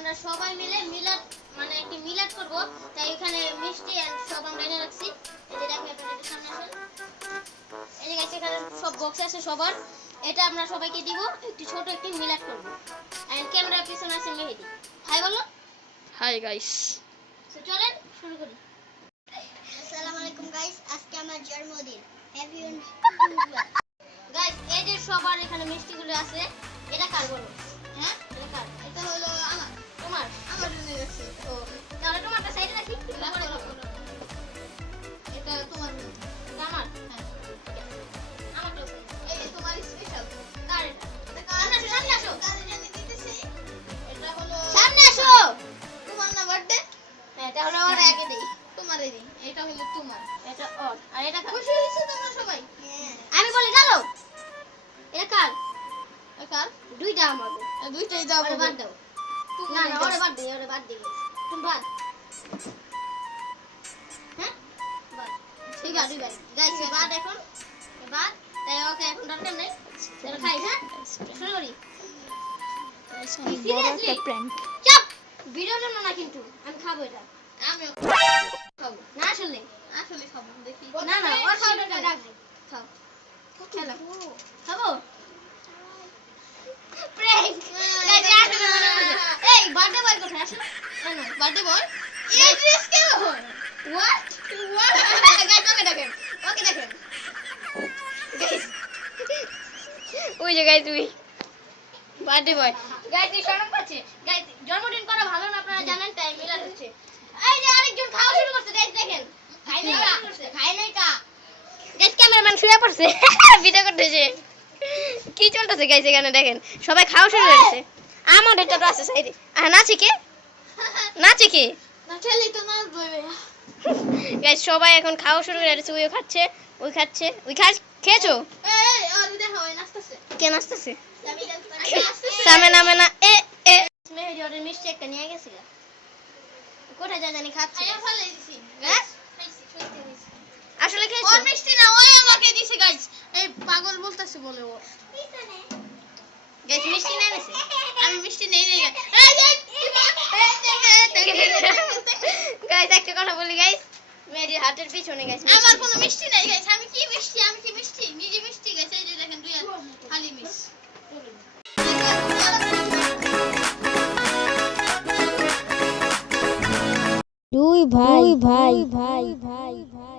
আমরা সবাই মিলে মিলাদ মানে একটি মিলাদ করব। তাই এখানে মিষ্টি এন্ড সব আমরা এনে রাখছি। এই যে দেখো আপনাদের সামনে আসেন। এই যে গাইস এখানে সব বক্স আছে সবার। এটা আমরা সবাইকে দিব একটি ছোট একটি মিলাদ করব। এন্ড ক্যামেরা পিছনে আছে মেহেদি। হাই বলো। হাই গাইস তো চলেন শুরু করি। আসসালামু আলাইকুম গাইস আজকে আমার জন্মদিন। হ্যাপি গাইস এই যে সবার এখানে মিষ্টিগুলো আছে এটা কার বলো? হ্যাঁ? এটা এটা হলো আমার তোমার আমার জন্য গেছে ও তাহলে তোমারটা সাইডে রাখি এটা তোমার জন্য। এটা আমার? হ্যাঁ। আমারটাও এই তোমার স্পেশাল কার এটা? সামনে আসো সামনে আসো। কারে জানি দিতেছি এটা হলো সামনে আসো। তোমার না বার্থডে হ্যাঁ আগে দেই তোমার এটা হলো তোমার। এটা আর এটা খুশি হয়েছে তোমরা সবাই? হ্যাঁ আমি বলি গেল। এটা কার? কার? দুইটা আমাদের দুইটাই দাও বাদ দাও না না ওরে বাদ দে ওরে বাদ দে তুমি বাদ হ্যাঁ বাদ ঠিক আছে দুইবার গাইস বাদ এখন বাদ তাই ওকে এখন দরকার নেই চলো খাই। হ্যাঁ শুরু করি বড় একটা প্র্যাঙ্ক চাপ ভিডিও জন্য না কিন্তু আমি খাব এটা আমিও খাব না আসলে আসলে খাব দেখি না না ওর খাওয়াটা ডাকবো খাও। খেলো খাব প্র্যাঙ্ক গাইস আসলে মনে মনে এই বার্থডে বয় কোথায় আসো না না বার্থডে বয় এই ড্রেস কেন হোয়াট হোয়াট গাইস ওকে দেখেন ওকে দেখেন গাইস ওই যে গাইস তুই বার্থডে বয় গাইস এই শরম পাচ্ছে গাইস জন্মদিন করা ভালো না আপনারা জানেন তাই মিলাদ হচ্ছে। এই যে আরেকজন খাওয়া শুরু করছে গাইস দেখেন। খাই নাই কা খাই নাই কা গাইস ক্যামেরাম্যান শুয়ে পড়ছে। ভিডিও করতেছে। কি চলতেছে গাইস এখানে দেখেন। সবাই খাওয়া শুরু করেছে। আমার এটা তো আছে সাইডে। আর নাচে কে? নাচে কে গাইস সবাই এখন খাওয়া শুরু করে দিয়েছে ওইও খাচ্ছে ওই খাচ্ছে। ওই খাস খেয়েছো? এই আর দেখো ওই নাচতেছে। কে নাচতেছে? সামনে নামে না এ এ। মেহেদি ওদের মিষ্টি একটা নিয়ে গেছে কোথায় যা জানি খাচ্ছে। খাইয়া ফেলে দিছি। হ্যাঁ? আসলে খেয়েছো? ওর মিষ্টি না ওই আমাকে দিছে গাইস এই পাগল বলতাছে বলে ও। গাইস মিষ্টি গেছে। আমি মিষ্টি নেই নেই এই গাইস একটা কথা বলি গাইস মেয়েদের হাতের পিছনে গাইস আমার কোনো মিষ্টি নাই গাইস আমি কি মিষ্টি? আমি কি মিষ্টি? নিজে মিষ্টি গাইস এই যে দেখেন দুই খালি মিস দুই ভাই ভাই ভাই ভাই ভাই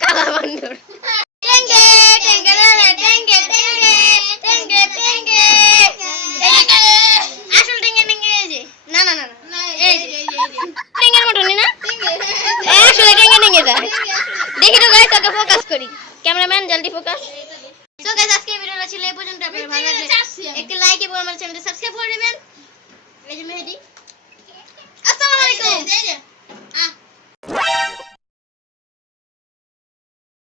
কালা বান্দর টেঙ্গে টেঙ্গে রে টেঙ্গে টেঙ্গে টেঙ্গে টেঙ্গে আসল টেঙ্গে টেঙ্গে এই যে না না না না এই যে টেঙ্গের মতনই না এই আসলে টেঙ্গে দেখি তো গাইস ওকে ফোকাস করি। ক্যামেরাম্যান জলদি ফোকাস সো গাইস আজকে ভিডিওটা ছিল এই পর্যন্ত। আপনাদের ভালো লাগলে একটা লাইক এবং আমার চ্যানেলটা সাবস্ক্রাইব করে দিবেন এই যে মেহেদি